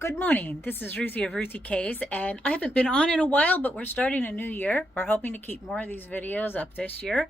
Good morning. This is Ruthie of Ruthie K's, and I haven't been on in a while, but we're starting a new year. We're hoping to keep more of these videos up this year,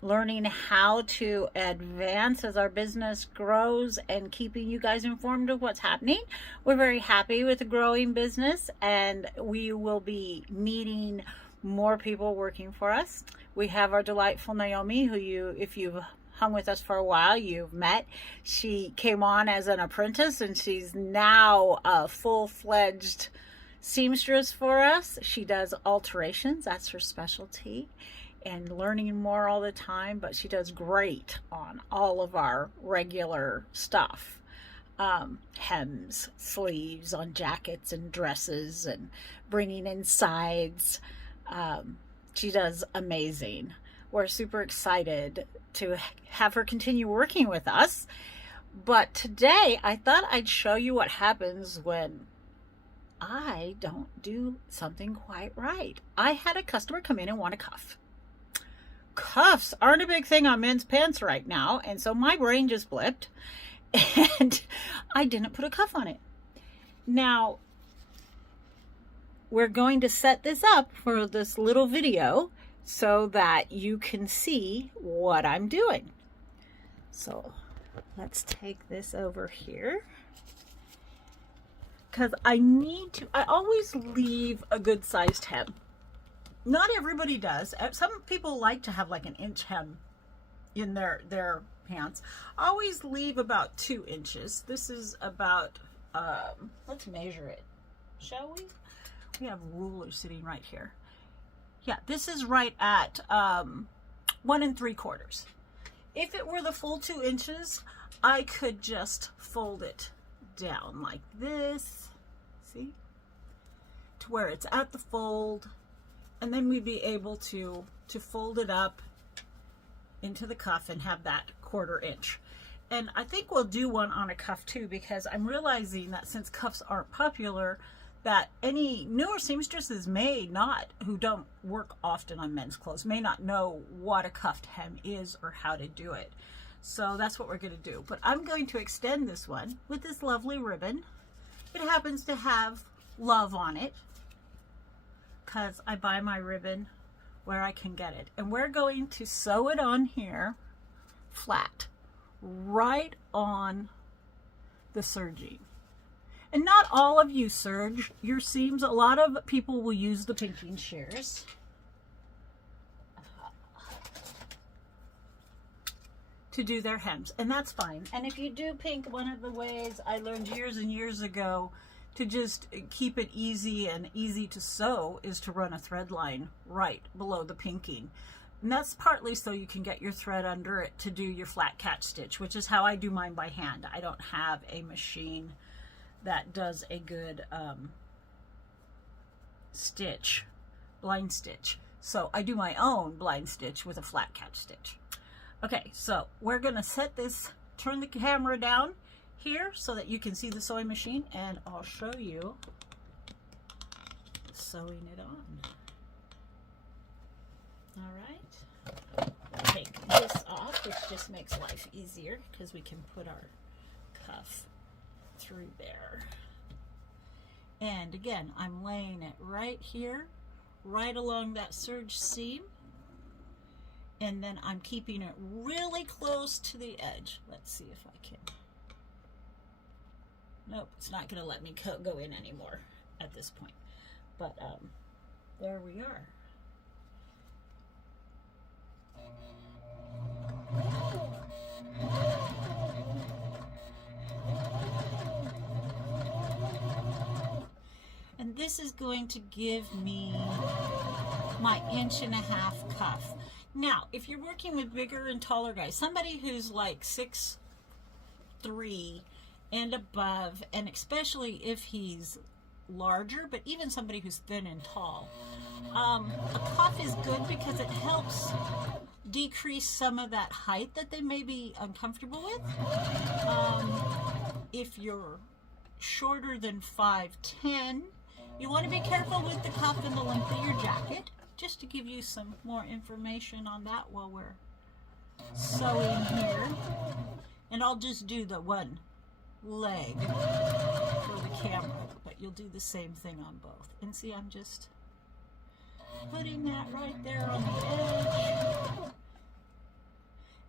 learning how to advance as our business grows and keeping you guys informed of what's happening. We're very happy with the growing business, and we will be meeting more people working for us. We have our delightful Naomi, who if you've hung with us for a while, you've met. She came on as an apprentice, and she's now a full-fledged seamstress for us. She does alterations, that's her specialty, and learning more all the time, but she does great on all of our regular stuff. Hems, sleeves on jackets and dresses, and bringing in sides. She does amazing. We're super excited to have her continue working with us. But today I thought I'd show you what happens when I don't do something quite right. I had a customer come in and want a cuff. Cuffs aren't a big thing on men's pants right now, and so my brain just blipped and I didn't put a cuff on it. Now, we're going to set this up for this little video so that you can see what I'm doing. So let's take this over here, because I always leave a good sized hem. Not everybody does. Some people like to have like an inch hem in their pants. I always leave about 2 inches. This is about, let's measure it, shall we? We have rulers sitting right here. Yeah, this is right at 1 3/4. If it were the full 2 inches, I could just fold it down like this, see, to where it's at the fold, and then we'd be able to fold it up into the cuff and have that 1/4 inch. And I think we'll do one on a cuff too, because I'm realizing that since cuffs aren't popular, that any newer seamstresses who don't work often on men's clothes, may not know what a cuffed hem is or how to do it. So that's what we're going to do. But I'm going to extend this one with this lovely ribbon. It happens to have love on it, because I buy my ribbon where I can get it. And we're going to sew it on here flat, right on the serging. And not all of you serge your seams. A lot of people will use the pinking shears. To do their hems, and that's fine. And if you do pink, one of the ways I learned years and years ago to just keep it easy and easy to sew is to run a thread line right below the pinking. And that's partly so you can get your thread under it to do your flat catch stitch, which is how I do mine by hand. I don't have a machine that does a good blind stitch. So I do my own blind stitch with a flat catch stitch. Okay, so we're gonna set this, turn the camera down here so that you can see the sewing machine, and I'll show you sewing it on. All right, take this off, which just makes life easier because we can put our cuff through there. And again, I'm laying it right here, right along that serge seam, and then I'm keeping it really close to the edge. Let's see if I can. Nope, it's not going to let me go in anymore at this point. But there we are. And this is going to give me my 1.5-inch cuff. Now, if you're working with bigger and taller guys, somebody who's like 6'3" and above, and especially if he's larger, but even somebody who's thin and tall, a cuff is good because it helps decrease some of that height that they may be uncomfortable with. If you're shorter than 5'10", you want to be careful with the cuff and the length of your jacket. Just to give you some more information on that while we're sewing here. And I'll just do the one leg for the you'll do the same thing on both. And see, I'm just putting that right there on the edge.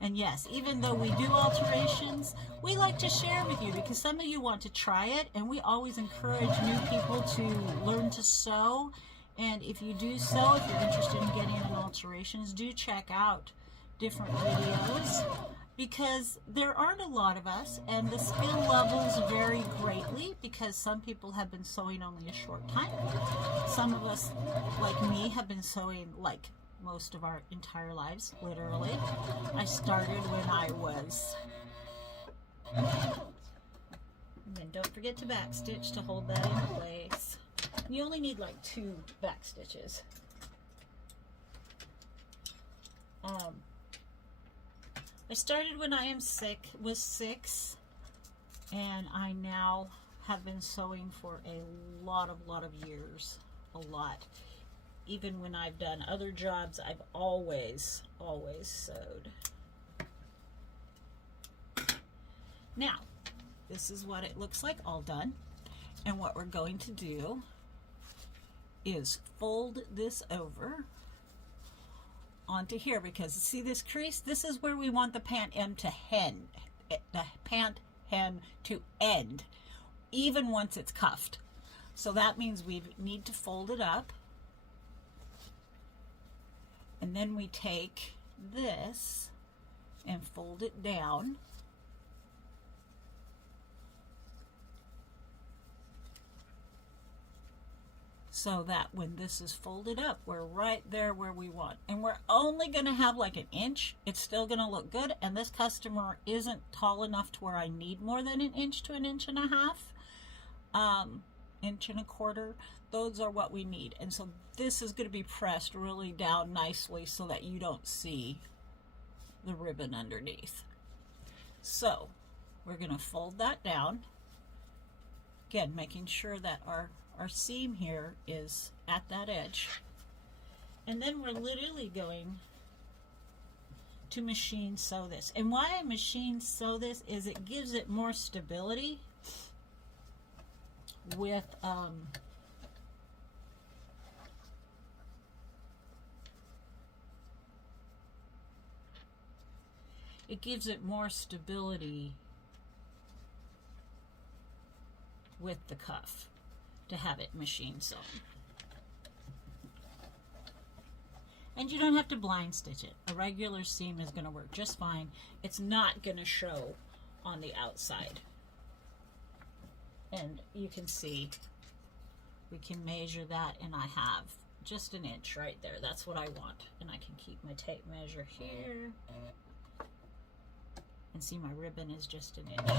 And yes, even though we do alterations, we like to share with you because some of you want to try it, and we always encourage new people to learn to sew. And if you do sew, if you're interested in getting in alterations, do check out different videos, because there aren't a lot of us, and the skill levels vary greatly because some people have been sewing only a short time. Some of us, like me, have been sewing like most of our entire lives, literally. I started when I was... And then don't forget to backstitch to hold that in place. You only need like 2 back stitches. I started when I was 6, and I now have been sewing for a lot of years, a lot. Even when I've done other jobs, I've always sewed. Now, this is what it looks like all done, and what we're going to do is fold this over onto here, because see this crease, this is where we want the pant hem to end, even once it's cuffed. So that means we need to fold it up, and then we take this and fold it down. So that when this is folded up, we're right there where we want. And we're only going to have like an inch. It's still going to look good. And this customer isn't tall enough to where I need more than an inch to an inch and a half. Inch and a quarter. Those are what we need. And so this is going to be pressed really down nicely so that you don't see the ribbon underneath. So we're going to fold that down. Again, making sure that our seam here is at that edge, and then we're literally going to machine sew this. And why I machine sew this is it gives it more stability with it gives it more stability with the cuff to have it machine sewn. And you don't have to blind stitch it. A regular seam is going to work just fine. It's not going to show on the outside. And you can see we can measure that, and I have just an inch right there. That's what I want. And I can keep my tape measure here. And see, my ribbon is just an inch.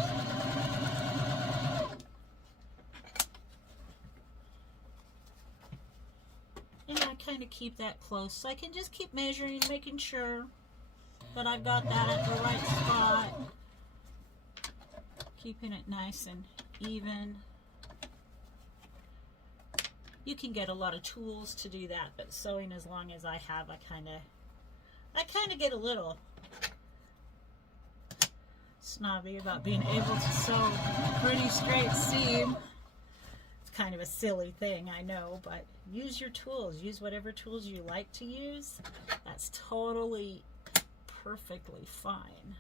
And I kind of keep that close, so I can just keep measuring and making sure that I've got that at the right spot. Keeping it nice and even. You can get a lot of tools to do that, but sewing as long as I have, I kind of get a little snobby about being able to sew a pretty straight seam. Kind of a silly thing, I know, but use your tools. Use whatever tools you like to use. That's totally perfectly fine.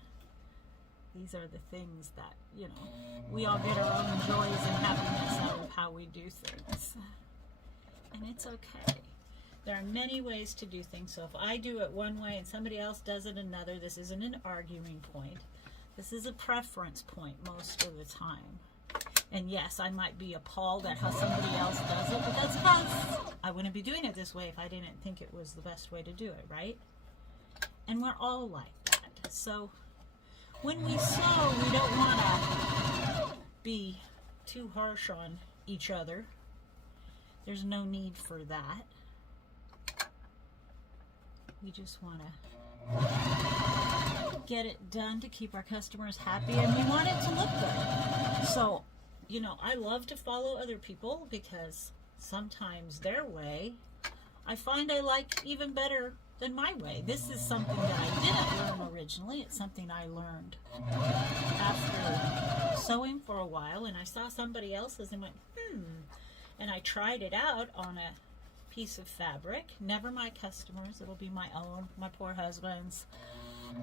These are the things that, you know, we all get our own joys and happiness out of how we do things. And it's okay. There are many ways to do things, so if I do it one way and somebody else does it another, this isn't an arguing point. This is a preference point most of the time. And yes, I might be appalled at how somebody else does it, but that's because I wouldn't be doing it this way if I didn't think it was the best way to do it, right? And we're all like that. So when we sew, we don't want to be too harsh on each other. There's no need for that. We just want to get it done to keep our customers happy, and we want it to look good. So, you know, I love to follow other people because sometimes their way I find I like even better than my way. This is something that I didn't learn originally. It's something I learned after sewing for a while, and I saw somebody else's and went, and I tried it out on a piece of fabric. Never my customers, it'll be my own, my poor husband's,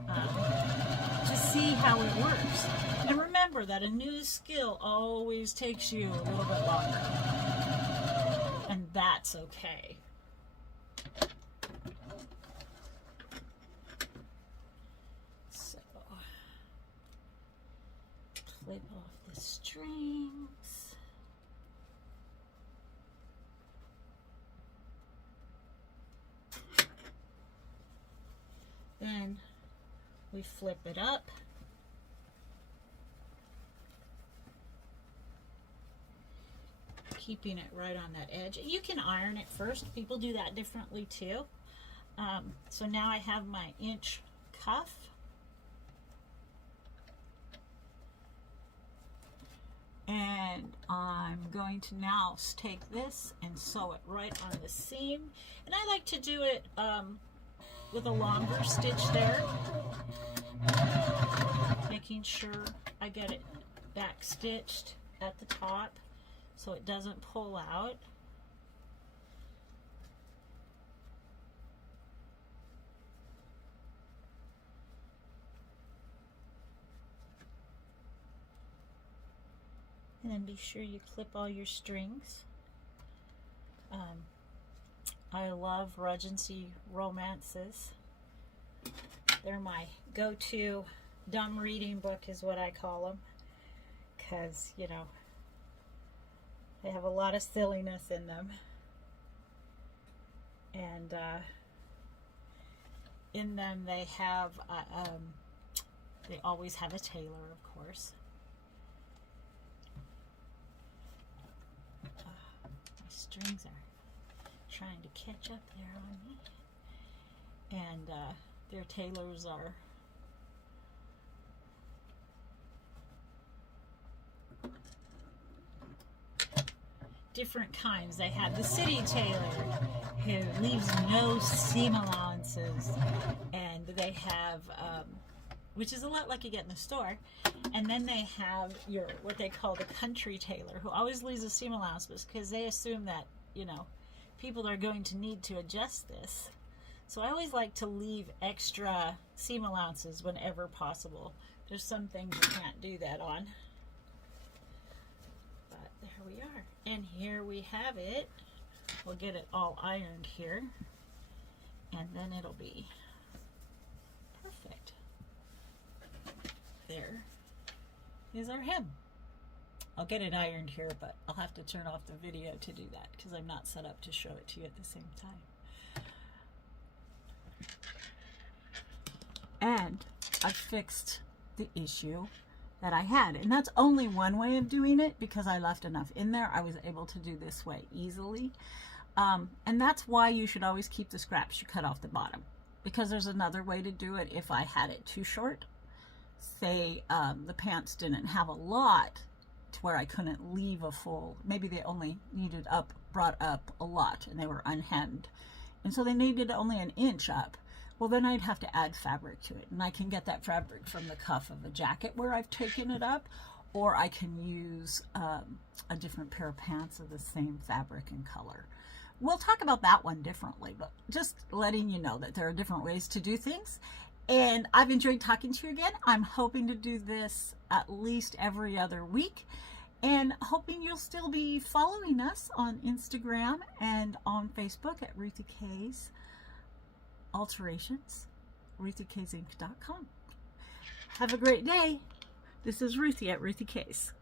to see how it works. And remember that a new skill always takes you a little bit longer, and that's okay. So clip off the strings. Then we flip it up. Keeping it right on that edge. You can iron it first. People do that differently too. So now I have my inch cuff. And I'm going to now take this and sew it right on the seam. And I like to do it with a longer stitch there, making sure I get it back stitched at the top so it doesn't pull out. And then be sure you clip all your strings. I love Regency romances. They're my go-to dumb reading book is what I call them, because, you know, they have a lot of silliness in them. And in them they have, they always have a tailor, of course. My strings are trying to catch up there on me, and their tailors are different kinds. They have the city tailor who leaves no seam allowances, and they have which is a lot like you get in the store, and then they have your what they call the country tailor, who always leaves a seam allowance because they assume that, you know, people are going to need to adjust this. So I always like to leave extra seam allowances whenever possible. There's some things you can't do that on. But there we are. And here we have it. We'll get it all ironed here, and then it'll be perfect. There is our hem. I'll get it ironed here, but I'll have to turn off the video to do that because I'm not set up to show it to you at the same time. And I fixed the issue that I had, and that's only one way of doing it because I left enough in there. I was able to do this way easily, and that's why you should always keep the scraps you cut off the bottom, because there's another way to do it if I had it too short. Say the pants didn't have a lot to where I couldn't leave a full, maybe they only needed brought up a lot and they were unhemmed, and so they needed only an inch up. Well, then I'd have to add fabric to it, and I can get that fabric from the cuff of a jacket where I've taken it up, or I can use a different pair of pants of the same fabric and color. We'll talk about that one differently, but just letting you know that there are different ways to do things. And I've enjoyed talking to you again. I'm hoping to do this at least every other week, and hoping you'll still be following us on Instagram and on Facebook at Ruthie K's Alterations, RuthieK'sInc.com. Have a great day. This is Ruthie at Ruthie K's.